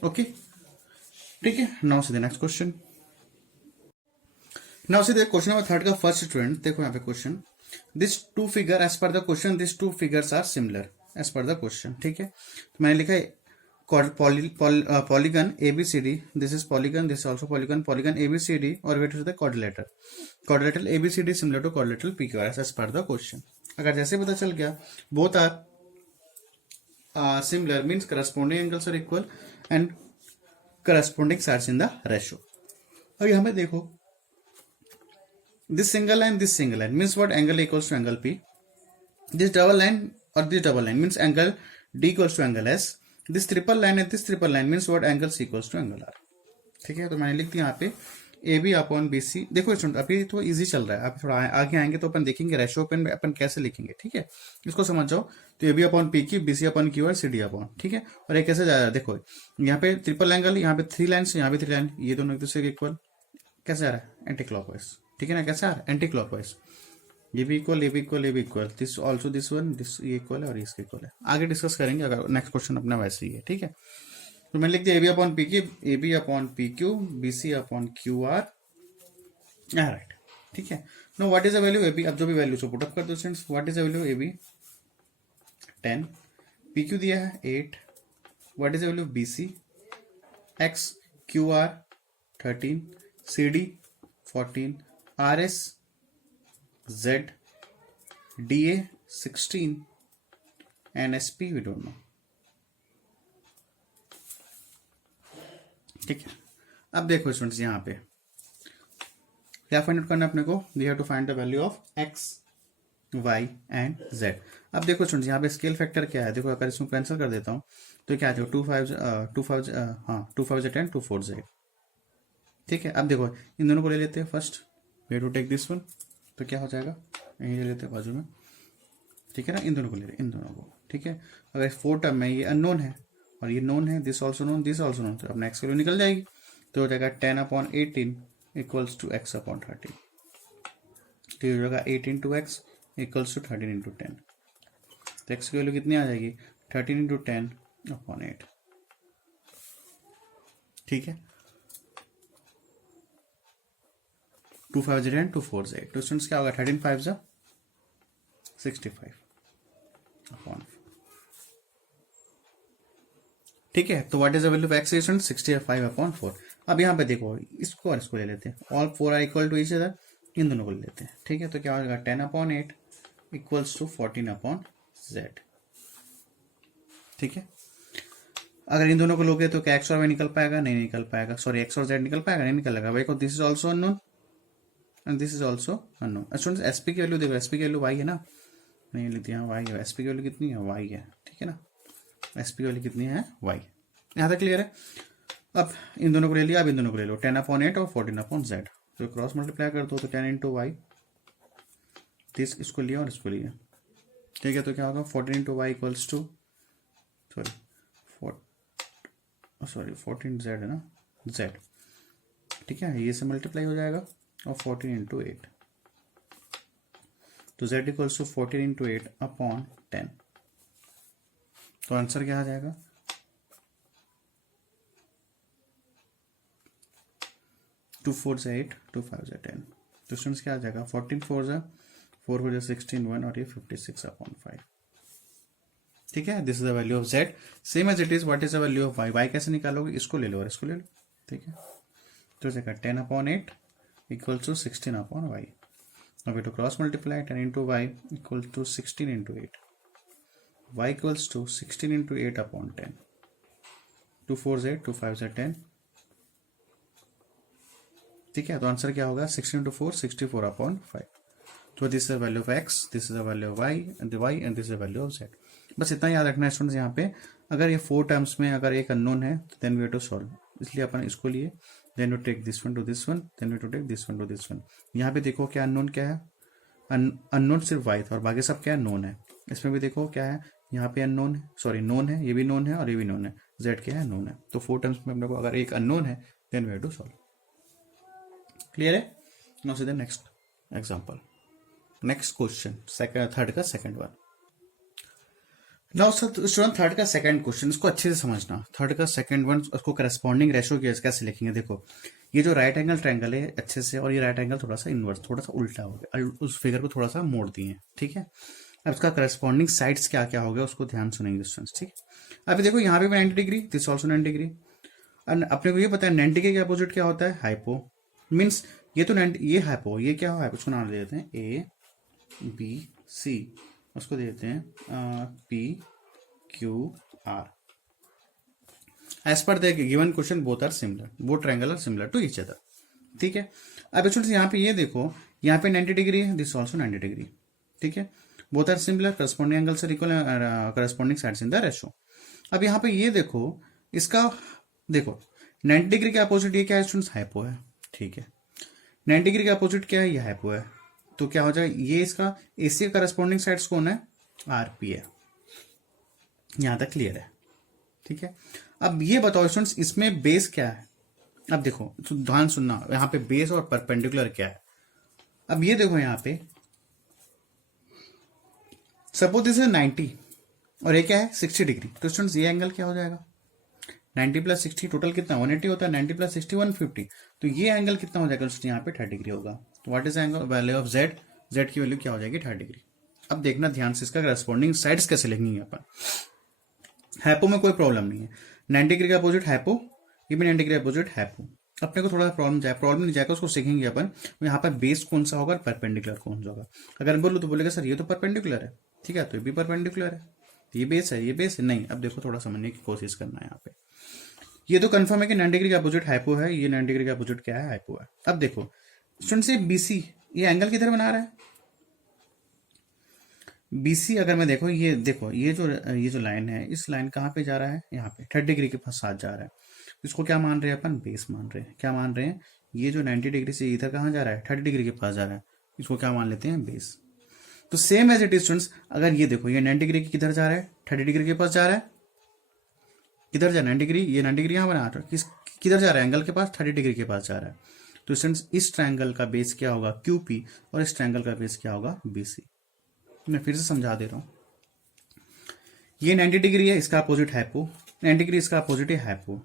Okay, ठीक है, now see the next question. Now see the question number 3 का फर्स्ट स्टूडेंट, देखो यहाँ पे question, this two figure as per the question this two figures are similar as per the question. ठीक है, तो मैंने लिखा है polygon ABCD, this is polygon, this also polygon, polygon ABCD और what is the quadrilateral ABCD similar to quadrilateral PQRS as per the question. अगर जैसे पता चल गया both are similar means corresponding angles are equal and corresponding sides in the ratio. अब यहाँ पे देखो this single line means what angle equals to angle P, this double line or this double line means angle D equals to angle S, this triple line and this triple line means what angle C equals to angle R। ठीक है, तो मैंने लिख दिया यहाँ पे AB upon BC। देखो student अभी तो इजी चल रहा है, आप थोड़ा आगे आएंगे तो अपन देखेंगे रेशियो अपन कैसे लिखेंगे। ठीक है, इसको समझ जाओ। तो AB upon PQ, BC upon Q और CD अपॉन, ठीक है, और ये कैसे जा रहा है देखो यहाँ पे ट्रिपल एंगल, यहाँ पे 3 लाइन, यहाँ पे 3 लाइन, ये दोनों एक दूसरे के इक्वल कैसे आ रहा है एंटी क्लॉकवाइज। ठीक है ना, कैसे आ रहा है एंटी क्लॉकवाइज। ये भी इक्वल, ये भी इक्वल, ये भी equal, this also this one, this ये इक्वल है और इसके इक्वल है। आगे डिस्कस करेंगे अगर नेक्स्ट क्वेश्चन अपना वैसे ही है, ठीक है। तो मैंने लिख दिया A B upon P Q, A B upon P Q, B C upon Q R, right, ठीक है। Now what is the value A B, अब जो भी वैल्यू को पुटअप कर दो students. What is the value A B 10, P Q दिया है 8, what is the value B C x, Q R 13, C D 14, R S Z, DA 16 and SP we don't know, ठीक है। अब देखो स्टूडेंट्स यहाँ पे क्या फाइंड आउट करना है अपने को, we have to find the value of x, y and z। अब देखो स्टूडेंट्स यहाँ पे स्केल फैक्टर क्या है, देखो अगर इसको कैंसिल कर देता हूँ तो क्या आ जाएगा 2 5 10 2 4 z, ठीक है। अब देखो इन दोनों को ले लेते हैं, first we have to take this one, तो क्या हो जाएगा यही ले लेते हैं बाजू में, ठीक है ना, इन दोनों को ले रहे, इन दोनों को, ठीक है। अगर 4 टर्म में ये अननोन है और ये नोन है, this also known, this also known, तो अपना एक्स वैल्यू निकल जाएगी, तो हो जाएगा 10/18 इक्वल्स टू x/13, तो ये हो जाएगा 8 × x इक्वल्स टू 13 × 10, तो एक्स की वैल्यू कितनी आ जाएगी 13 × 10/8, ठीक है। 2 5 10 2 4 8, तो स्टूडेंट्स क्या होगा 13 5 65/4, ठीक है। तो what is the value of x student 65/4। अब यहाँ पे देखो इसको और इसको ले लेते हैं, all 4 are equal to each other, इन दोनों को ले लेते हैं, ठीक है। तो क्या होगा 10/8 इक्वल्स टू 14/z, ठीक है। अगर इन दोनों को लोगे तो क्या एक्स और वाई निकल पाएगा, नहीं निकल पाएगा, सॉरी एक्स और जेड निकल पाएगा, नहीं निकलेगा भाई को, this is also unknown and this is also unknown. Students SP की वैल्यू देखो, एसपी की वैल्यू वाई है ना, नहीं लिखती है वाई है, एसपी की वैल्यू कितनी है वाई है, ठीक है ना, एसपी की वैल्यू कितनी है वाई, यहाँ तक क्लियर है। अब इन दोनों को ले लिया, अब इन दोनों को ले लो 10/8 और 14/z, तो क्रॉस मल्टीप्लाई कर दो तो 10 × y, दिस इसको लिया और इसको लिया, ठीक है। तो क्या होगा 14 × y equals to sorry 14z है ना, z, ठीक है, ये से मल्टीप्लाई हो जाएगा और 14 × 8, तो z इक्वल्स टू 14 × 8/10, तो आंसर क्या आ जाएगा 2 4 8 2 5 10, तो स्टूडेंट्स क्या आ जाएगा 14 4 4 16 1 और ये 56/5, ठीक है। This is the value of z, same as it is what is the value of y, y कैसे निकालोगे, इसको ले लो और इसको ले लो, ठीक है। तो जाएगा 10/8 इक्वल टू 16/y, अब to cross multiply 10 × y equal to 16 × 8, y equals to 16 × 8/10, 2 4 8 2 5 10, ठीक है। तो आंसर क्या होगा 16 × 4 64/5, तो this is the value of x, this is the value of y and this is the value of z। बस इतना याद रखना है स्टूडेंट्स, यहाँ पे अगर ये 4 टर्म्स में अगर एक अननोन है तो then we have to solve, इसलिए अपन इसको लिए, then we take this one to this one, then we to take this one to this one. यहाँ पे देखो क्या अननोन क्या है, अननोन सिर्फ y था और बाकी सब क्या है नोन है। इसमें भी देखो क्या है, यहाँ पे अननोन है, सॉरी नोन है, ये भी नोन है और ये भी नोन है, z क्या है नोन है। तो 4 टर्म्स में अपने को अगर एक अननोन है then we have to solve, clear है। Now see the next example, next question third का second one. Now student third का सेकंड क्वेश्चन, इसको अच्छे से समझना, थर्ड का सेकंड वन, उसको करस्पॉन्डिंग रेशियो कैसे लिखेंगे। देखो ये जो राइट एंगल ट्रायंगल है अच्छे से, और ये राइट एंगल थोड़ा सा इनवर्स, थोड़ा सा उल्टा हो गया, उस फिगर को थोड़ा सा मोड़ दिए, ठीक है। अब इसका करस्पॉन्डिंग साइड्स क्या क्या हो गया उसको ध्यान सुनेंगे स्टूडेंट्स, ठीक। अभी देखो यहाँ पे 90 डिग्री, दिस ऑल्सो 90 डिग्री, अपने को ये पता है 90 डिग्री के अपोजिट क्या होता है हाइपो, मीन्स ये तो 90, ये हाइपो, ये क्या हो हाइपो, उसको नाम दे देते हैं ए बी सी, उसको दे देते हैं P Q R, as per the given question both are similar, both triangle are similar to each other, ठीक है। अब स्टूडेंट्स यहाँ पे ये देखो, यहाँ पे 90 डिग्री है, दिस ऑल्सो 90 डिग्री, ठीक है, both are similar, corresponding angles are equal, corresponding sides in the ratio. अब यहाँ पे ये देखो, इसका देखो 90 डिग्री के अपोजिट ये क्या है स्टूडेंट्स हाइपो है, ठीक है, 90 डिग्री के अपोजिट क्या है ये हाइपो है, तो क्या हो जाएगा ये इसका एसी का करस्पॉन्डिंग साइड्स कौन है आरपी है, यहां तक क्लियर है, ठीक है। अब ये बताओ स्टूडेंट्स इसमें बेस क्या है, अब देखो तो ध्यान सुनना, यहाँ पे बेस और परपेंडिकुलर क्या है। अब ये देखो यहाँ पे सपोज दिस इज 90 और ये क्या है 60 डिग्री, तो स्टूडेंट्स ये एंगल क्या हो जाएगा 90 प्लस 60 टोटल कितना 180 होता है, 90 प्लस 60 150, तो ये एंगल कितना हो जाएगा स्टूडेंट्स यहाँ पे 30 डिग्री होगा। तो what is angle value of Z, Z की वैल्यू क्या हो जाएगी 30 डिग्री। अब देखना ध्यान से इसका करस्पॉन्डिंग साइड्स कैसे लिखेंगे अपन। हैपो में कोई प्रॉब्लम नहीं है, 90 डिग्री का अपोजिट हैपो, ये भी 90 डिग्री अपोजिट हैपो। अपने को थोड़ा प्रॉब्लम नहीं जाएगा, उसको सीखेंगे अपन। यहाँ पर बेस कौन सा होगा, परपेंडिकुलर कौन सा होगा। अगर मैं बोलूँ तो बोलेगा सर ये तो परपेंडिकुलर है, ठीक है, तो ये भी परपेंडिकुलर है, ये बेस है, ये बेस है, नहीं। अब देखो थोड़ा समझने की कोशिश करना है यहाँ पे। ये तो कंफर्म है कि 90 डिग्री का अपोजिट हाइपो है, ये 90 डिग्री का अपोजिट क्या है हाइपो है। अब देखो स्टूडेंट से बीसी ये एंगल किधर बना रहा है, बीसी अगर मैं देखो ये जो लाइन है, इस लाइन कहाँ पे जा रहा है, यहाँ पे 30 डिग्री के पास साथ जा रहा है। इसको क्या मान रहे हैं अपन, बेस मान रहे हैं। क्या मान रहे हैं, ये जो 90 डिग्री से इधर कहाँ जा रहा है 30 डिग्री के पास जा रहा है, इसको क्या मान लेते हैं बेस। तो same as it is students, अगर ये देखो ये 90 डिग्री किधर जा रहा है 30 डिग्री के पास जा रहा है, किधर जा रहा है 90 डिग्री, ये 90 डिग्री यहाँ बना रहा है, किधर जा रहा है एंगल के पास 30 डिग्री के पास जा रहा है। तो स्टूडेंट्स इस ट्रायंगल का बेस क्या होगा क्यूपी, और इस ट्रायंगल का बेस क्या होगा बीसी। मैं फिर से समझा दे रहा हूं, ये 90 डिग्री है, इसका अपोजिट हैपो, 90 डिग्री इसका अपोजिट है हैपो,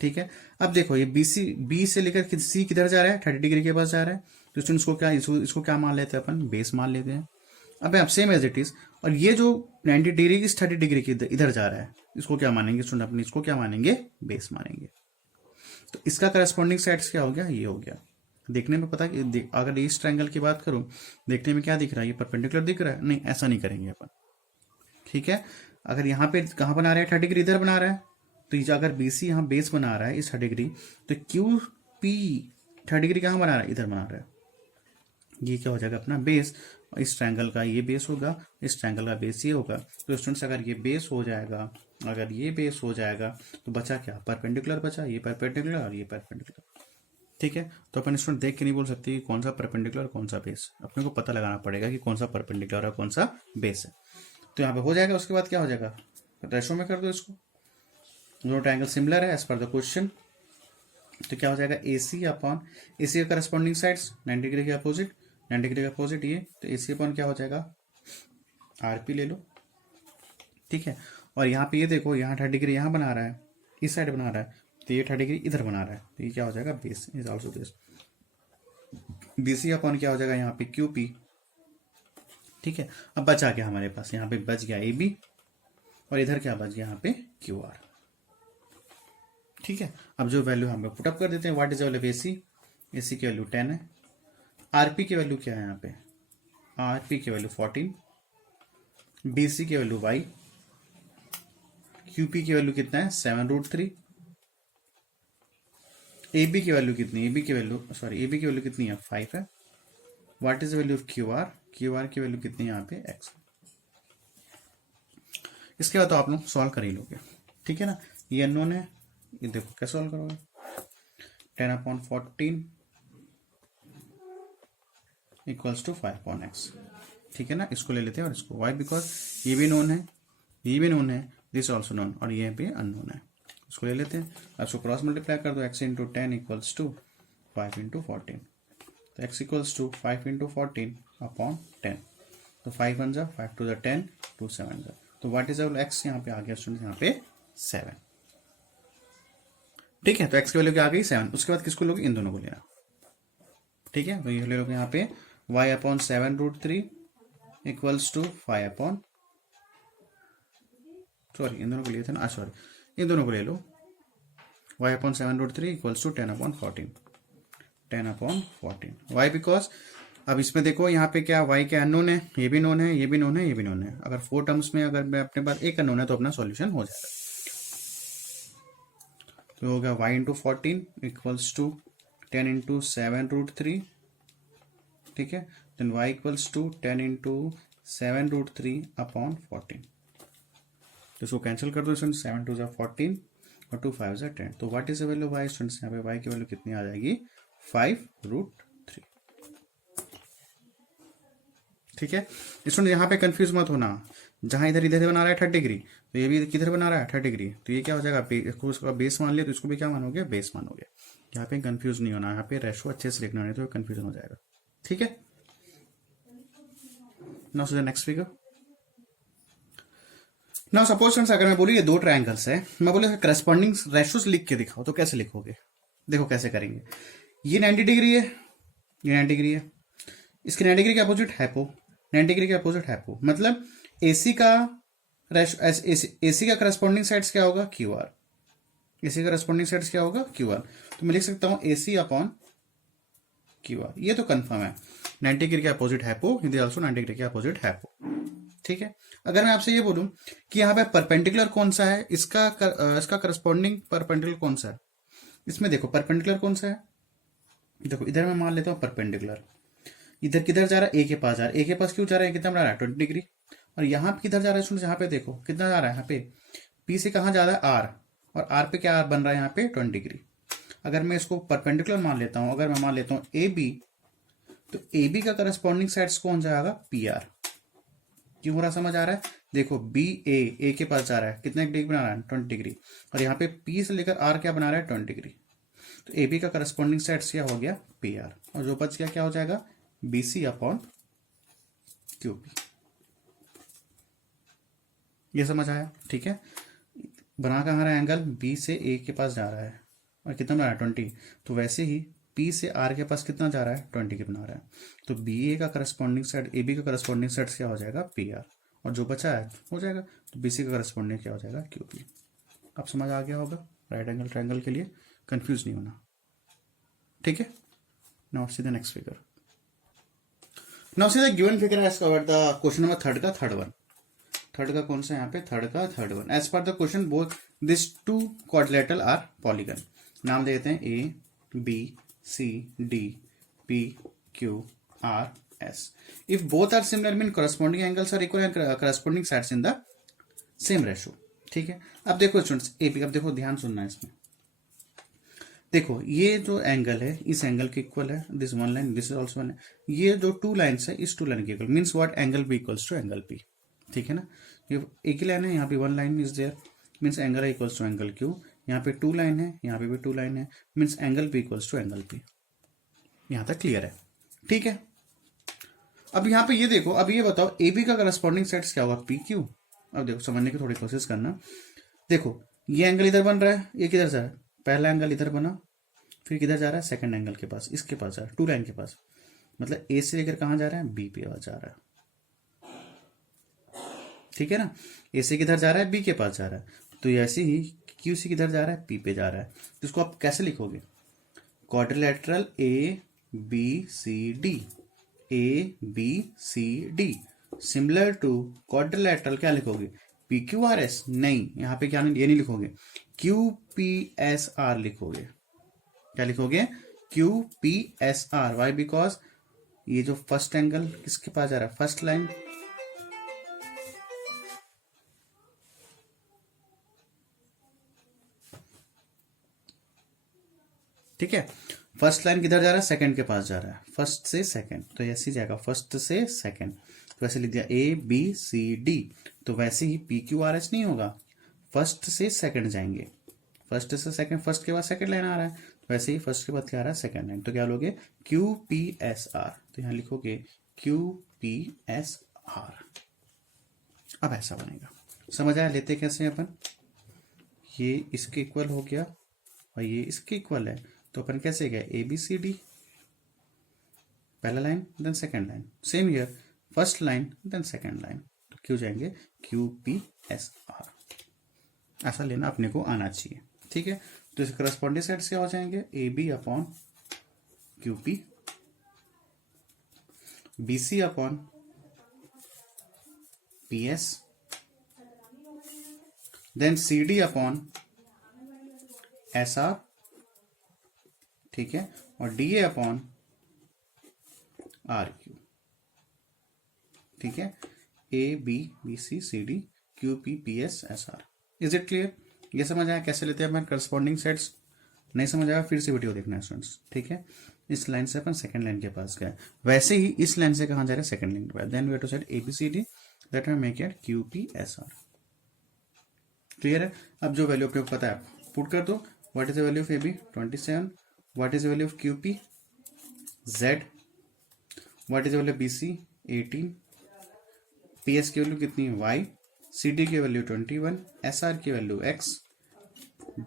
ठीक है। अब देखो ये बीसी, बी से लेकर सी किधर जा रहा है 30 डिग्री के पास जा रहा है, तो स्टूडेंट्स को क्या इसको क्या मान लेते हैं अपन, बेस मान लेते हैं। अब आप सेम एज इट इज, और ये जो 90 डिग्री इस 30 डिग्री की इधर जा रहा है, इसको क्या मानेंगे स्टूडेंट अपने, इसको क्या मानेंगे बेस मानेंगे। तो इसका करस्पॉन्डिंग साइड्स क्या हो गया, ये हो गया। देखने में पता कि अगर इस ट्रायंगल की बात करूं, देखने में क्या दिख रहा है, ये परपेंडिकुलर दिख रहा है, नहीं ऐसा नहीं करेंगे अपन, ठीक है। अगर यहाँ पे कहाँ बना रहा है 30 डिग्री इधर बना रहा है, तो ये अगर बीसी यहाँ बेस बना रहा है इस 30 डिग्री, तो क्यू पी 30 डिग्री कहाँ बना रहा है, इधर बना रहा है, ये क्या हो जाएगा अपना बेस। इस ट्रायंगल का ये बेस होगा, इस ट्रायंगल का बेस ये होगा। तो स्टूडेंट्स अगर ये बेस हो जाएगा, अगर ये बेस हो जाएगा, तो बचा क्या, परपेंडिकुलर बचा, ये परपेंडिकुलर और ये परपेंडिकुलर, ठीक है। तो अपन स्टूडेंट देख के नहीं बोल सकते कि कौन सा परपेंडिकुलर कौन सा बेस, अपने को पता लगाना पड़ेगा कि कौन सा परपेंडिकुलर है कौन सा बेस है। तो यहाँ पे हो जाएगा, उसके बाद क्या हो जाएगा, रेशो में कर दो इसको, दोनों ट्रायंगल सिमिलर है एज पर द क्वेश्चन। तो क्या हो जाएगा ए सी अपॉन, ए सी का करस्पॉन्डिंग साइड्स 90 डिग्री के अपोजिट, 90 डिग्री का अपोजिट ये, तो ए सी अपॉन क्या हो जाएगा आरपी ले लो, ठीक है। और यहाँ पे ये देखो यहाँ 30 डिग्री यहाँ बना रहा है, इस साइड बना रहा है, तो ये 30 डिग्री इधर बना रहा है, तो ये क्या हो जाएगा base is also base. BC upon क्या हो जाएगा यहाँ पे क्यूपी, ठीक है। अब बचा क्या हमारे पास, यहाँ पे बच गया ए बी, और इधर क्या बच गया यहाँ पे क्यू आर, ठीक है। अब जो वैल्यू हम लोग पुटअप कर देते हैं, what is value AC, AC की वैल्यू 10 है, आरपी की वैल्यू क्या है यहाँ पे, आरपी की वैल्यू 14, बीसी की वैल्यू वाई, क्यूपी की वैल्यू कितना है 7√3, AB की वैल्यू कितनी, AB की वैल्यू AB की वैल्यू कितनी है 5 है। What is value of QR, QR की वैल्यू कितनी है यहाँ पे x। इसके बाद तो आप लोग सॉल्व कर ही लोगे, ठीक है ना। ये अननोन है, ये देखो कैसे सॉल्व करोगे, 10/14 इक्वल्स टू 5/x, ठीक है ना। इसको ले लेते हैं और इसको, वाई बिकॉज ये भी नोन है, ये भी नोन है, दिस ऑल्सो नोन, और ये भी अननोन है, इसको ले लेते हैं। अब इसको क्रॉस मल्टीप्लाई कर दो, x into 10 equals to 5 into 14, तो x equals to 5 into 14 upon 10, तो 5 1 जा 5 टू द 10 2 7 जा, तो व्हाट इज अवर x यहाँ पे आ गया स्टूडेंट यहाँ पे 7, ठीक है। तो x की वैल्यू क्या आ गई 7। उसके बाद किसको लोगे, इन दोनों को लेना, ठीक है। तो ये ले लोगे यहाँ पे y upon 7√3 equals to 5 upon, sorry इन दोनों को लिए थे ना, सॉरी इन दोनों को ले लो, y upon 7√3 equals to 10/14, 10/14, y because अब इसमें देखो यहाँ पे क्या y क्या अननोन है, ये भी नोन है, ये भी नोन है, ये भी नोन है। अगर 4 टर्म्स में अगर मैं अपने पास एक अननोन है तो अपना सॉल्यूशन हो जाएगा। तो हो गया y into 14 equals to 10 into 7√3, ठीक है। Then y equals to 10 into 7√3 upon 14, तो इसको कैंसिल कर दो स्टूडेंट, 7 2 14 और 2 5 10, तो what is the value of y students, यहाँ पे y की वैल्यू कितनी आ जाएगी 5√3, ठीक है। स्टूडेंट यहाँ पे कंफ्यूज मत होना, जहां इधर इधर बना रहा है 30 डिग्री, तो ये भी किधर बना रहा है 30 डिग्री, तो ये क्या हो जाएगा उसका बेस मान लिया, तो इसको भी क्या मानोगे बेस मानोगे। यहाँ पे कंफ्यूज नहीं होना, यहाँ पे रेशो अच्छे से लिखना, नहीं तो कंफ्यूजन हो जाएगा, ठीक है। Now so the next figure, now suppose friends, अगर मैं बोलूँ ये दो ट्रायंगल्स है, मैं बोले करस्पॉन्डिंग रेशियोज लिख के दिखाओ, तो कैसे लिखोगे? देखो कैसे करेंगे। ये 90 डिग्री है, ये 90 डिग्री है, इसके 90 डिग्री के अपोजिट हैपो, 90 डिग्री के अपोजिट हैपो, मतलब एसी का एसी का करस्पॉन्डिंग साइड्स क्या होगा? Q R. एसी का करस्पॉन्डिंग साइड्स क्या होगा? Q R. तो मैं लिख सकता हूं एसी अपॉन क्यू आर, ये तो कंफर्म है। 90 डिग्री के अपोजिट हैपो, इधर ऑल्सो 90 डिग्री के अपोजिट हैपो। ठीक है, अगर मैं आपसे ये बोलूं कि यहाँ पे परपेंडिकुलर कौन सा है, इसका करस्पॉन्डिंग परपेंडिकुलर कौन सा है, इसमें देखो परपेंडिकुलर कौन सा है। देखो इधर मैं मान लेता हूँ परपेंडिकुलर, इधर किधर जा रहा है? ए के पास जा रहा है। ए के पास क्यों जा रहा है? कितना बना रहा है? 20 डिग्री। और यहाँ पे किधर जा रहा है स्टूडेंट? यहाँ पे देखो कितना जा रहा है, यहाँ पे पी से कहाँ जा रहा है? आर, और आर पे क्या बन रहा है? यहाँ पे 20 डिग्री। अगर मैं इसको परपेंडिकुलर मान लेता हूँ, अगर मैं मान लेता हूँ ए बी, तो ए बी का करस्पॉन्डिंग साइड्स कौन जाएगा? P R. क्यों हो रहा समझ आ रहा है? देखो बी ए के पास जा रहा है, कितने डिग्री बना रहा है? 20 डिग्री। और यहाँ पे पी से लेकर आर क्या बना रहा है? 20 डिग्री। तो ए बी का करस्पॉन्डिंग साइड्स क्या हो गया? P R. और जो बच गया क्या हो जाएगा? B C upon Q P. ये समझ आया? ठीक है, बना कहाँ रहा है एंगल? बी से ए के पास जा रहा है, और कितना बना रहा है? 20। तो वैसे ही पी से आर के पास कितना जा रहा है? 20 के बना रहा है। तो बी ए का करस्पॉन्डिंग साइड, ए बी का करस्पॉन्डिंग साइड क्या हो जाएगा? P R. और जो बचा है हो जाएगा, तो बी सी का करस्पॉन्डिंग क्या हो जाएगा? Q P. अब समझ आ गया होगा राइट एंगल ट्रायंगल के लिए, कंफ्यूज नहीं होना। ठीक है, now see the next figure. Now see the given figure has covered the question number third का थर्ड वन। थर्ड का कौन सा? यहाँ पे थर्ड का third one. As per the question both this two quadrilateral are polygon. नाम देते हैं A B C D P Q R S. If both are similar mean corresponding angles are equal and corresponding sides in the same ratio. ठीक है, अब देखो students ए B, अब देखो ध्यान सुनना है इसमें। देखो ये जो एंगल है इस एंगल के इक्वल है, this one line, this is also one. ये जो टू लाइन्स है इस टू लाइन के equal, means what? Angle B equals to angle P. ठीक है ना, ये एक ही लाइन है, यहाँ पे one line is there, means angle equals to angle Q. यहाँ पे टू लाइन है, यहाँ पे भी टू लाइन है, means angle B equals to angle P. यहाँ तक क्लियर है? ठीक है, अब यहाँ पे ये देखो, अब ये बताओ ए बी का करस्पॉन्डिंग साइड्स क्या होगा? P Q. अब देखो समझने की थोड़ी कोशिश करना। देखो ये एंगल इधर बन रहा है, ये किधर जा रहा है? पहला एंगल इधर बना, फिर किधर जा रहा है? सेकंड एंगल के पास, इसके पास जा रहा है, टू लाइन के पास। मतलब ए से लेकर कहां जा रहा है? बी पे जा रहा है। ठीक है ना, ए से किधर जा रहा है? बी के पास जा रहा है। तो ऐसे ही क्यू से किधर जा रहा है? पी पे जा रहा है। तो इसको आप कैसे लिखोगे? Quadrilateral A B C D, A B C D similar to quadrilateral क्या लिखोगे? P Q R S? नहीं, यहाँ पे क्या नहीं, ये नहीं लिखोगे, क्यू पी एस आर लिखोगे। क्या लिखोगे? Q P S R. Why? Because ये जो फर्स्ट एंगल किसके पास जा रहा है? फर्स्ट लाइन, ठीक है, फर्स्ट लाइन किधर जा रहा है? सेकंड के पास जा रहा है, फर्स्ट से सेकंड, तो ऐसे ही जाएगा फर्स्ट से सेकंड। तो वैसे लिख दिया ए बी सी डी, तो वैसे ही पी क्यू आर एस नहीं होगा, फर्स्ट से सेकंड जाएंगे, फर्स्ट से सेकंड, फर्स्ट के बाद सेकंड लाइन आ रहा है, वैसे ही फर्स्ट के बाद क्या आ रहा है? Second line. तो क्या लोगे? Q P S are. तो यहां लिखोगे क्यू पी एस आर। अब ऐसा बनेगा, समझ आया? लेते कैसे अपन, ये इसके इक्वल हो गया और ये इसके इक्वल है, तो अपन कैसे गए? ए बी सी डी, पहला line then second line, same here first line then second line, तो क्यों जाएंगे? Q P S R. ऐसा लेना अपने को आना चाहिए। ठीक है, तो इसके करस्पॉन्डिंग साइड्स क्या हो जाएंगे? A B upon Q P, B C upon P S, then C D upon S R, ठीक है, और D A upon R Q. ठीक है, A B B C C D Q P P S S R. Is it clear? ये समझ आया कैसे लेते हैं अपन करस्पॉन्डिंग सेट्स? नहीं समझ आया फिर से वीडियो देखना है स्टूडेंट्स। ठीक है, इस लाइन से अपन सेकंड लाइन के पास गए, वैसे ही इस लाइन से कहां जा रहे हैं? सेकंड लाइन के पास। Then we have to set A B C D, that we make it Q P S R. Clear है? अब जो वैल्यू अपने को पता है पुट कर दो। What is the value of A B? 27। What is the value of Q P? Z। What is the value of B C? 18। P S की वैल्यू कितनी है? Y। CD की वैल्यू 21, SR की वैल्यू x,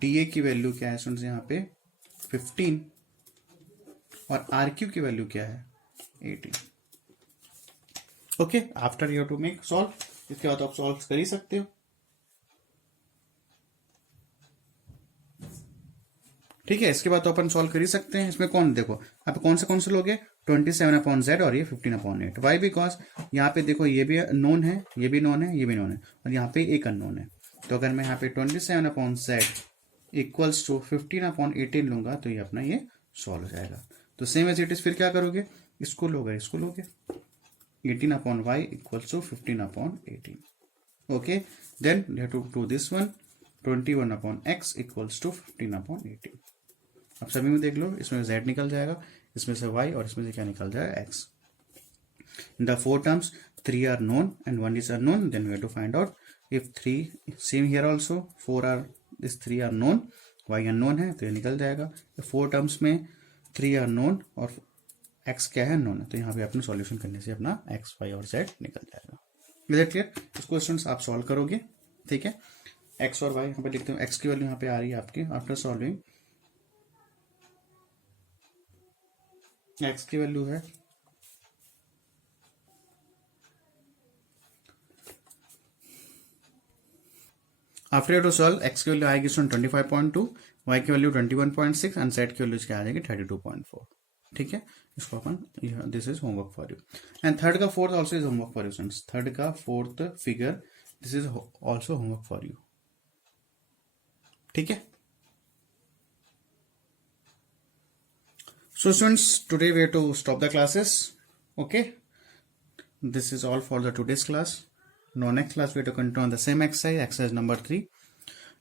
DA की value क्या है students यहाँ पे 15 और RQ की वैल्यू क्या है 18। Okay, after you to make solve, इसके बाद आप सॉल्व कर ही सकते हो। ठीक है, इसके बाद तो अपन सॉल्व कर ही सकते हैं। इसमें देखो आप कौन से लोगे 27/z और ये 15/8। वाई बिकॉज यहाँ पे देखो ये भी नोन है, ये भी नोन है, ये भी नोन है और यहाँ पे एक अननोन है। तो अगर मैं यहाँ पे 27/z इक्वल्स टू 15/18 लूंगा तो ये अपना ये सॉल्व हो जाएगा। तो सेम एज इट इज, फिर क्या करोगे, इसको लोगे 18/y equals to 15/18। Okay, then you have to do this one 21/x equals to 15/18। अब सभी में देख लो, इसमें z निकल जाएगा, इसमें से y और इसमें से क्या निकल जाएगा x। In the four terms 3 are known and 1 is unknown, then we have to find out if 3 same here also 4 are this 3 are known, y unknown है तो ये निकल जाएगा। फोर टर्म्स में 3 आर नोन और x क्या है known है, तो यहाँ पे अपने सॉल्यूशन करने से अपना x, y और z निकल जाएगा। Is it clear? इस क्वेश्चन आप सॉल्व करोगे, ठीक है। x और y यहाँ पे लिखते हो, x की वैल्यू यहाँ पे आ रही है आपकी आफ्टर सॉल्विंग, x की वैल्यू है after you to solve, x की वैल्यू आएगी 25.2, y की वैल्यू 21.6 एंड z की वैल्यू क्या आ जाएगी 32.4। ठीक है, इसको अपन, this is homework for you. And third का fourth also is homework for you students. Third का fourth figure this is also homework for you. ठीक है, so students, today we have to stop the classes. Okay, this is all for the today's class. Now next class we have to continue on the same exercise number 3.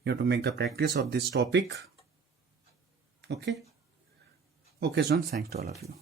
You have to make the practice of this topic. Okay, students, thanks to all of you.